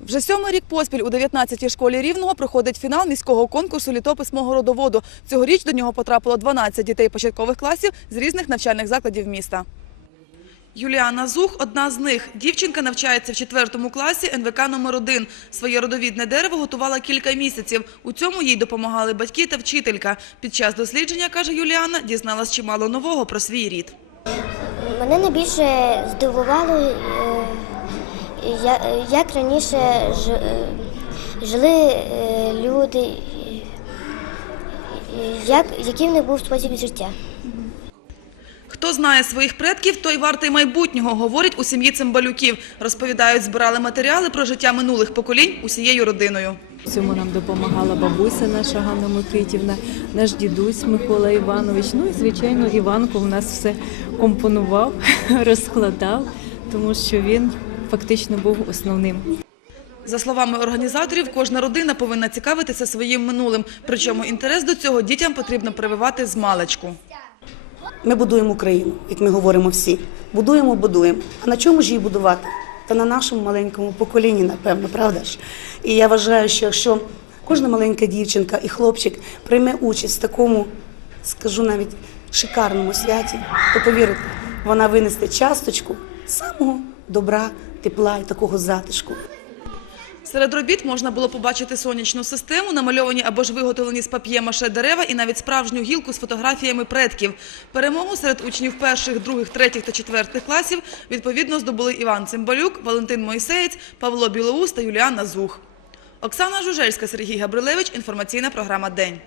Вже сьомий рік поспіль у 19-й школі Рівного проходить фінал міського конкурсу «Літопис мого родоводу». Цьогоріч до нього потрапило 12 дітей початкових класів з різних навчальних закладів міста. Юліана Зух – одна з них. Дівчинка навчається в четвертому класі НВК номер 1 Своє родовідне дерево готувала кілька місяців. У цьому їй допомагали батьки та вчителька. Під час дослідження, каже Юліана, дізналась чимало нового про свій рід. Мене найбільше здивувало, е, як раніше ж- жили е, люди, як, який в них був спосіб життя. Хто знає своїх предків, той вартий майбутнього, говорять у сім'ї Цимбалюків. Розповідають, збирали матеріали про життя минулих поколінь усією родиною. Цьому нам допомагала бабуся наша Ганна Микитівна, наш дідусь Микола Іванович. Ну і звичайно, Іванко в нас все компонував, розкладав, тому що він фактично був основним. За словами організаторів, кожна родина повинна цікавитися своїм минулим. Причому інтерес до цього дітям потрібно прививати з маличку. Ми будуємо Україну, як ми говоримо всі. Будуємо, будуємо. А на чому ж її будувати? Та на нашому маленькому поколінні, напевно, правда ж? І я вважаю, що якщо кожна маленька дівчинка і хлопчик прийме участь в такому, скажу навіть, шикарному святі, то повірте, вона винесе часточку самого добра, тепла і такого затишку. Серед робіт можна було побачити сонячну систему, намальовані або ж виготовлені з пап'є-маше дерева і навіть справжню гілку з фотографіями предків. Перемогу серед учнів перших, других, третіх та четвертих класів відповідно здобули Іван Цимбалюк, Валентин Мойсеєць, Павло Білоус та Юліана Зух. Оксана Жужельська, Сергій Габрилевич. Інформаційна програма «День».